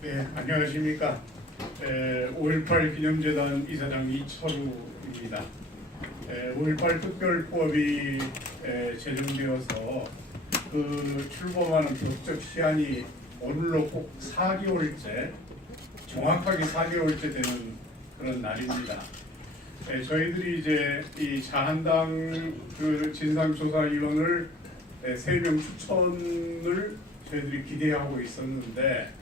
네, 안녕하십니까. 에, 5.18 기념재단 이사장 이철우입니다. 에, 5.18 특별법이 에, 제정되어서 그 출범하는 법적 시한이 오늘로 꼭 4개월째, 정확하게 4개월째 되는 그런 날입니다. 에, 저희들이 이제 이 자한당 그 진상조사위원을 에, 3명 추천을 저희들이 기대하고 있었는데 에,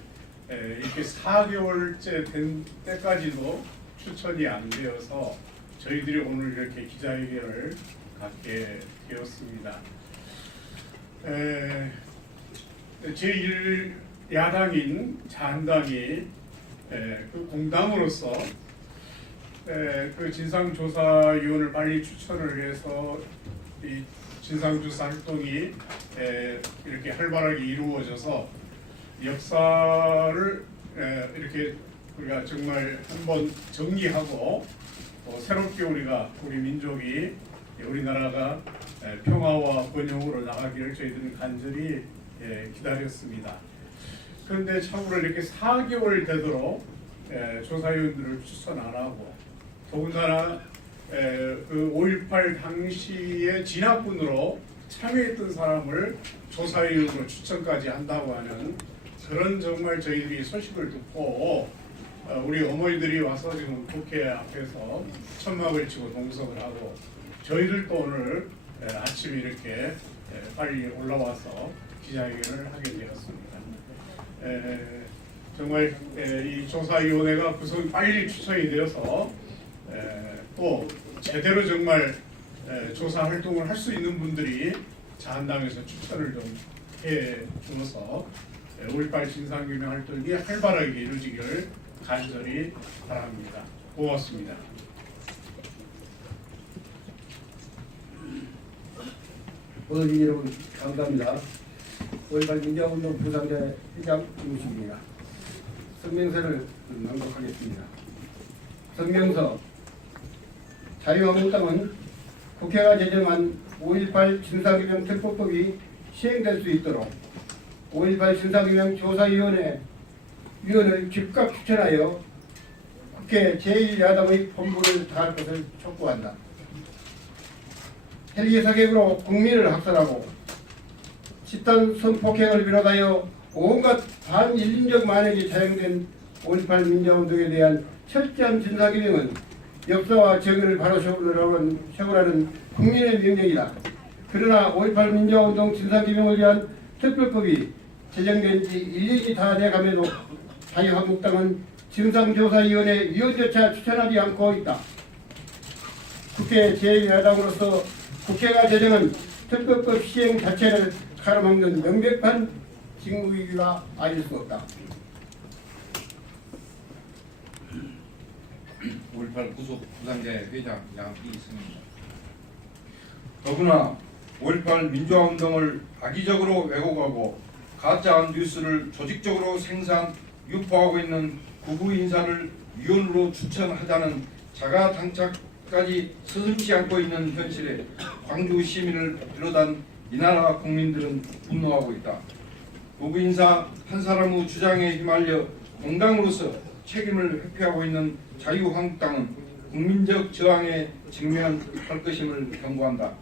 이렇게 4개월째 된 때까지도 추천이 안 되어서 저희들이 오늘 이렇게 기자회견을 갖게 되었습니다. 에, 제1 야당인 자한당이 에, 그 공당으로서 에, 그 진상조사위원을 빨리 추천을 해서 이 진상조사 활동이 에, 이렇게 활발하게 이루어져서 역사를 에, 이렇게 우리가 정말 한번 정리하고 어, 새롭게 우리가 우리 민족이 우리나라가 에, 평화와 번영으로 나가기를 저희들은 간절히 에, 기다렸습니다. 그런데 참으로 이렇게 4개월 되도록 에, 조사위원들을 추천 안 하고 더군다나 에, 그5.18 당시에 진압군으로 참여했던 사람을 조사위원으로 추천까지 한다고 하는 그런 정말 저희들이 소식을 듣고 어, 우리 어머니들이 와서 지금 국회 앞에서 천막을 치고 동성을 하고 저희들도 오늘 에, 아침에 이렇게 에, 빨리 올라와서 기자회견을 하게 되었습니다. 에, 정말 에, 이 조사위원회가 구성 빨리 추천이 되어서 에, 또 제대로 정말 에, 조사 활동을 할 수 있는 분들이 자한당에서 추천을 좀 해 주어서 5.18 진상규명 활동이 활발하게 이루어지기를 간절히 바랍니다. 고맙습니다. 어린 여러분 감사합니다. 5.18 민주화운동 부상자 회장 이무식입니다. 성명서를 낭독하겠습니다. 성명서 자유한국당은 국회가 제정한 5.18 진상규명 특보법이 시행될 수 있도록 5.18 진상규명 조사위원회 위원을 즉각 추천하여 국회 제1야당의 본부를 다할 것을 촉구한다. 헬기 사격으로 국민을 학살하고 집단 성폭행을 비롯하여 온갖 반인륜적 만행이 자행된 5.18 민주화운동에 대한 철저한 진상규명은 역사와 정의를 바로 세우라는 국민의 명령이다. 그러나 5.18 민주화운동 진상규명을 위한 특별법이 제정된 지 1년이 다 돼감에도 자유한국당은 진상조사위원회 위원조차 추천하지 않고 있다. 국회 제1야당으로서 국회가 제정한 특별법 시행 자체를 가로막는 명백한 직무위기가 아닐 수 없다. 5.18 구속 부상자의 회장 양희승입니다. 더구나 5.18 민주화운동을 악의적으로 왜곡하고 가짜 뉴스를 조직적으로 생산, 유포하고 있는 구구 인사를 위원으로 추천하자는 자가 당착까지 서슴지 않고 있는 현실에 광주 시민을 비롯한 이 나라 국민들은 분노하고 있다. 구구 인사 한 사람의 주장에 휘말려 공당으로서 책임을 회피하고 있는 자유한국당은 국민적 저항에 직면할 것임을 경고한다.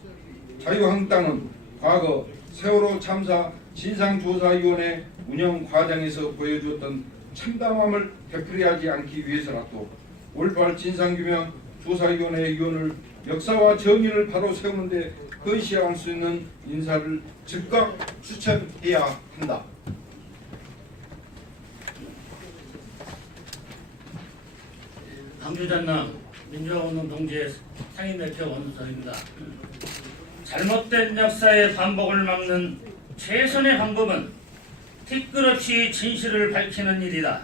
자유한국당은 과거 세월호 참사 진상조사위원회 운영 과정에서 보여주었던 참담함을 되풀이하지 않기 위해서라도 올바른 진상규명 조사위원회 위원을 역사와 정의를 바로 세우는데 건시할 수 있는 인사를 즉각 추천해야 한다. 광주전남 민주화운동 동지의 상임대표 원수입니다. 잘못된 역사의 반복을 막는 최선의 방법은 티끌없이 진실을 밝히는 일이다.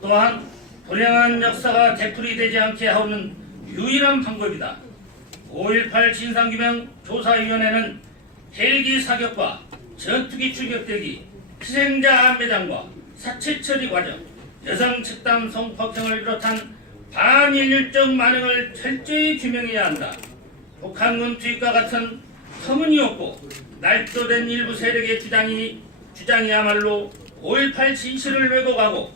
또한 불행한 역사가 되풀이되지 않게 하는 유일한 방법이다. 5.18 진상규명 조사위원회는 헬기 사격과 전투기 추격대기, 희생자 안매장과 사체 처리 과정, 여성 측담 성폭행을 비롯한 반인륜적 만행을 철저히 규명해야 한다. 북한군 투입과 같은 터무니없고 날조된 일부 세력의 주장이 주장이야말로 5.18 진실을 왜곡하고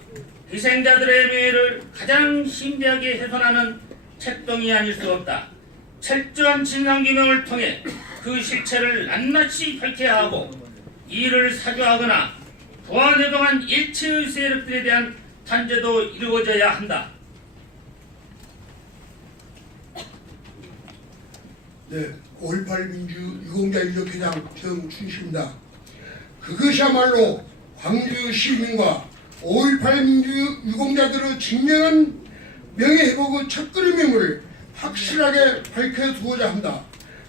희생자들의 명예를 가장 심대하게 훼손하는 책동이 아닐 수 없다. 철저한 진상규명을 통해 그 실체를 낱낱이 밝혀야 하고 이를 사주하거나 부안해동한 일체의 세력들에 대한 탄재도 이루어져야 한다. 네, 5.18 민주 유공자 유족회장 정춘식입니다. 그것이야말로 광주 시민과 5.18 민주 유공자들의 진정한 명예회복의 첫걸음임을 확실하게 밝혀두고자 한다.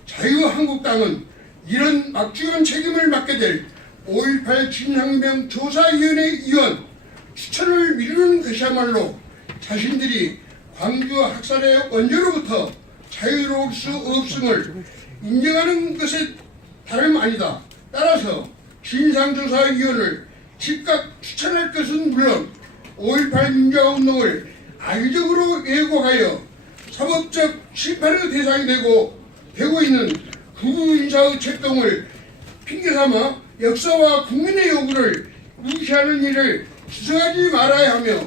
자유한국당은 이런 막중한 책임을 맡게 될 5.18 진상명 조사위원회 위원 추천을 미루는 것이야말로 자신들이 광주 학살의 원조로부터 자유로울 수 없음을 인정하는 것에 다름 아니다. 따라서 진상조사위원을 즉각 추천할 것은 물론 5.18 민주화운동을 악의적으로 왜곡하여 사법적 심판의 대상이 되고 되고 있는 구구 인사의 책동을 핑계삼아 역사와 국민의 요구를 무시하는 일을 수정하지 말아야 하며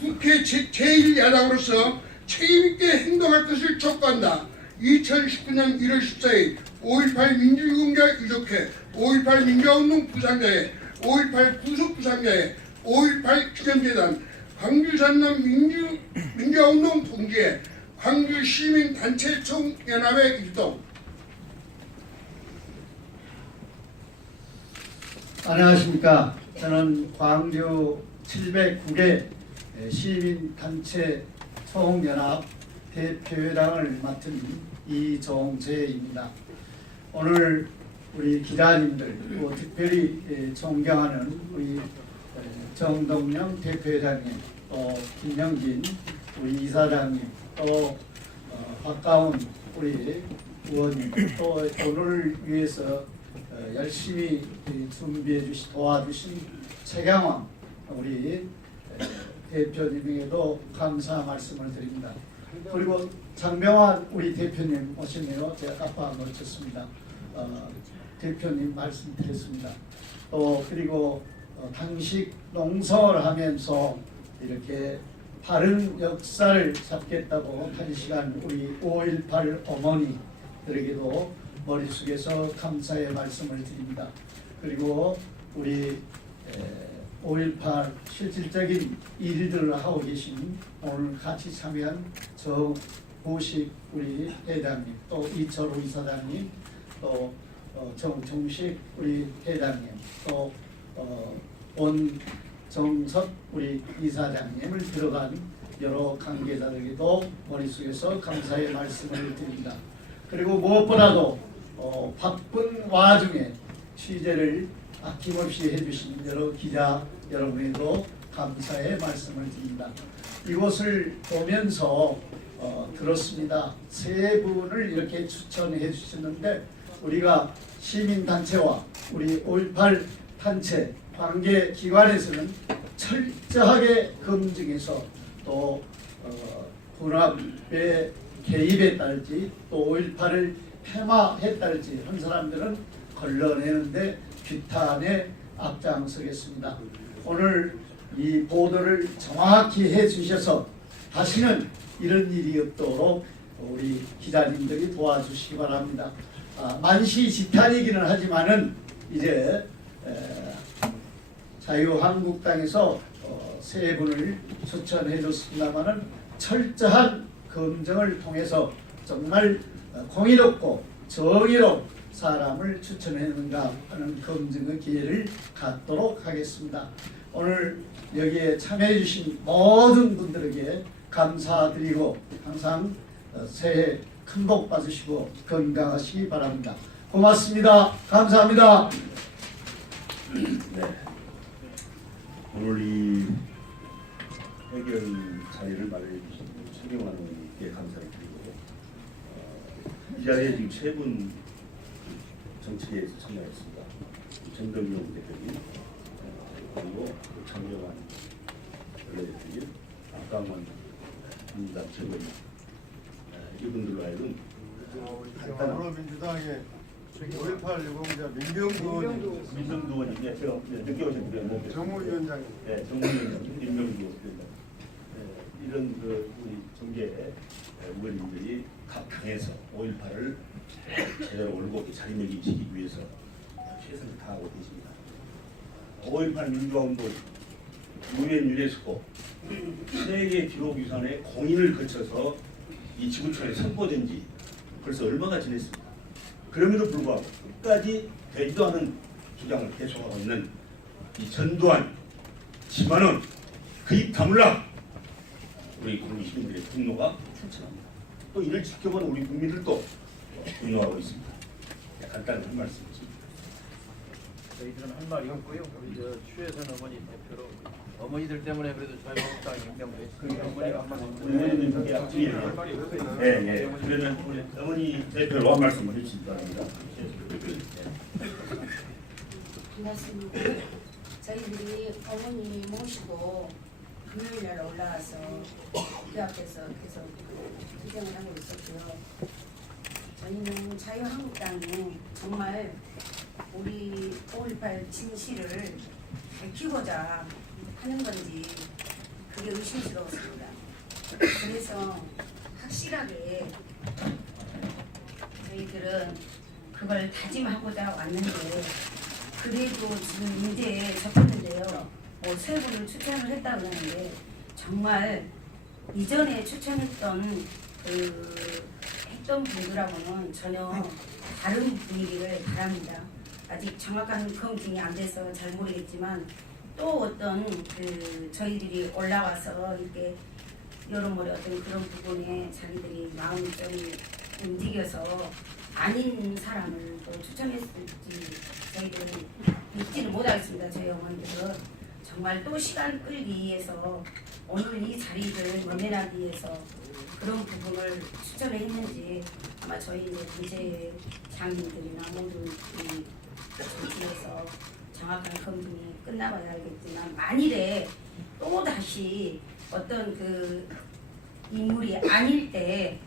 국회 제- 제1야당으로서 책임있게 행동할 것을 촉구한다. 2019년 1월 14일 5.18 민주유공자 유족회 5.18 민주화운동 부상자회 5.18 구속 부상자회 5.18 기념재단 광주 전남 민주, 민주화운동 동지회 광주 시민단체 총연합회 일동 안녕하십니까. 저는 광주 709개 시민단체 총연합 대표회장을 맡은 이종재입니다. 오늘 우리 기자님들 또 특별히 예, 존경하는 우리 에, 정동영 대표회장님 또 김영진 우리 이사장님 또 어, 박가운 우리 의원님 또 오늘을 위해서 어, 열심히 이 준비해 주시 도와주신 최경환 우리 에, 대표님에게도 감사 말씀을 드립니다. 그리고 장병환 우리 대표님 오시네요. 제가 깜빡 놓쳤습니다. 어, 대표님 말씀드렸습니다. 또 그리고 어, 당식 농성을 하면서 이렇게 바른 역사를 잡겠다고 한 시간 우리 5.18 어머니들에게도 머릿속에서 감사의 말씀을 드립니다. 그리고 우리 5.18 실질적인 일들을 하고 계신 오늘 같이 참여한 정보식 우리 회장님 또 이철우 이사장님 또 어, 정종식 우리 회장님 또 어, 원정석 우리 이사장님을 들어간 여러 관계자들에게도 머릿속에서 감사의 말씀을 드립니다. 그리고 무엇보다도 어, 바쁜 와중에 취재를 아낌없이 해주신 여러 기자 여러분에도 감사의 말씀을 드립니다. 이곳을 보면서 어, 들었습니다. 세 분을 이렇게 추천해 주셨는데 우리가 시민단체와 우리 5.18 단체 관계 기관에서는 철저하게 검증해서 또 어, 군합의 개입에 따르지 또 5.18을 폐마했다든지 한 사람들은 걸러내는데 규탄에 앞장서겠습니다. 오늘 이 보도를 정확히 해주셔서 다시는 이런 일이 없도록 우리 기자님들이 도와주시기 바랍니다. 아, 만시지탄이기는 하지만은 이제 에, 자유한국당에서 어, 세 분을 추천해 줬습니다만은 철저한 검증을 통해서 정말 어, 공의롭고 정의로운 사람을 추천했는가 하는 검증의 기회를 갖도록 하겠습니다. 오늘 여기에 참여해 주신 모든 분들에게 감사드리고 항상 어, 새해 큰 복 받으시고 건강하시기 바랍니다. 고맙습니다. 감사합니다. 오늘 이 해결 자리를 마련해 주신 최경환 의원님께 감사를 드리고 어, 이 자리에 지금 세 분 정치계에서 참여했습니다. 정덕용 대표님 어, 그리고 장경환 원내대표님 박강원 민주당 최고위원 어, 이분들로 하여금 간단한 더불어민주당의 5.18 유공자 민병구 민정두 의원인데 제가 늦게 오신 분이 못 뵀어요. 정무위원장님 네, 정무위원장 민명주 의원입니다. 네, 이런 그 우리 정계 의원님들이 각 당에서 5.18을 제대로 올고 자리매김시키기 위해서 최선을 다하고 계십니다. 5.18 민주화운동 유엔 유네스코 세계 기록유산의 공인을 거쳐서 이 지구촌에 선포된 지 벌써 얼마가 지났습니까? 그럼에도 불구하고 끝까지 되지도 않은 주장을 계속하고 있는 이 전두환, 지만은 그입 다물라 우리 국민 시민들의 분노가 출천합니다. 또 이를 지켜보는 우리 국민들도 분노하고 있습니다. 네, 간단한 한 말씀이십니다. 저희들은 할 말이 없고요. 우리 저 추혜선 어머니 대표로 어머니들 때문에 그래도 자유한국당이 경쟁을 했으니까 어머니가 한 말씀 의원님 저기 앞뒤에 예, 예. 그러면 우리 어머니 대표로 한 말씀 해주시기 바랍니다. 반갑습니다. 저희들이 어머니 모시고 금요일 날 올라와서 그 앞에서 계속 투쟁을 하고 있었고요. 저희는 자유한국당이 정말 우리 5.18 진실을 밝히고자 하는 건지 그게 의심스러웠습니다. 그래서 확실하게 저희들은 그걸 다짐하고자 왔는데 그래도 지금 문제에 접했는데요. 뭐세 분을 추천을 했다고 하는데 정말 이전에 추천했던 그 했던 분들하고는 전혀 다른 분위기를 바랍니다. 아직 정확한 검증이 안 돼서 잘 모르겠지만 또 어떤 그 저희들이 올라와서 이렇게 여러모로 어떤 그런 부분에 자기들이 마음이 좀 움직여서 아닌 사람을 또 추천했을지 저희들은 믿지는 못하겠습니다. 저희 어머니들은 정말 또 시간 끌기 위해서 오늘 이 자리를 연연하기 위해서 그런 부분을 추천을 했는지 아마 저희 이제 문제 장님들이나 모든 이 정치에서 정확한 검증이 끝나봐야 알겠지만 만일에 또 다시 어떤 그 인물이 아닐 때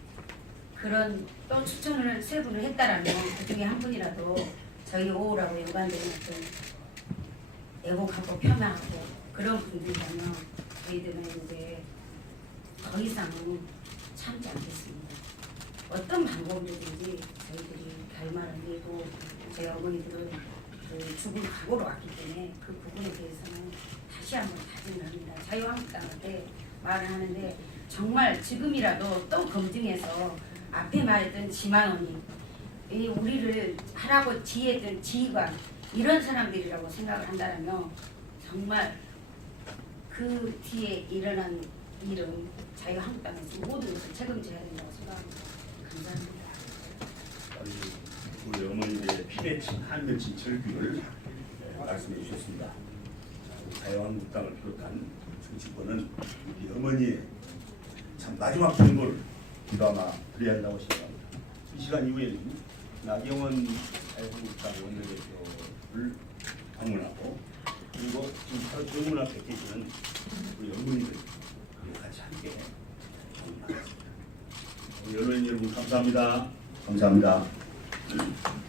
그런 또 추천을 세 분을 했다라면 그 중에 한 분이라도 저희 오후라고 연관되는 어떤 애곡하고 폄하하고 그런 분들이라면 저희들은 이제 더 이상은 참지 않겠습니다. 어떤 방법이든지 저희들이 결말을 내고 저희 어머니들은 그 죽을 각오로 왔기 때문에 그 부분에 대해서는 다시 한번 다짐을 합니다. 자유한국당한테 말을 하는데 정말 지금이라도 또 검증해서 앞에 말했던 지만원이 이 우리를 하라고 지혜했던 지휘관 이런 사람들이라고 생각을 한다면 정말 그 뒤에 일어난 일은 자유한국당에서 모든 책임져야 된다고 생각합니다. 감사합니다. 우리 어머니들의 피대 친 한면친 절규를 예, 말씀해 주셨습니다. 자유한국당을 비롯한 정치권은 우리 어머니의 참 마지막 편고를 기도하마 드려야 한다고 생각합니다. 이 시간 이후에는 나경원 자유한국당 원내대표를 방문하고 그리고 지금 바로 정문 앞에 계시는 우리 어머니들 같이 함께 방문하겠습니다. 언론인 여러분 감사합니다. 감사합니다. Thank you.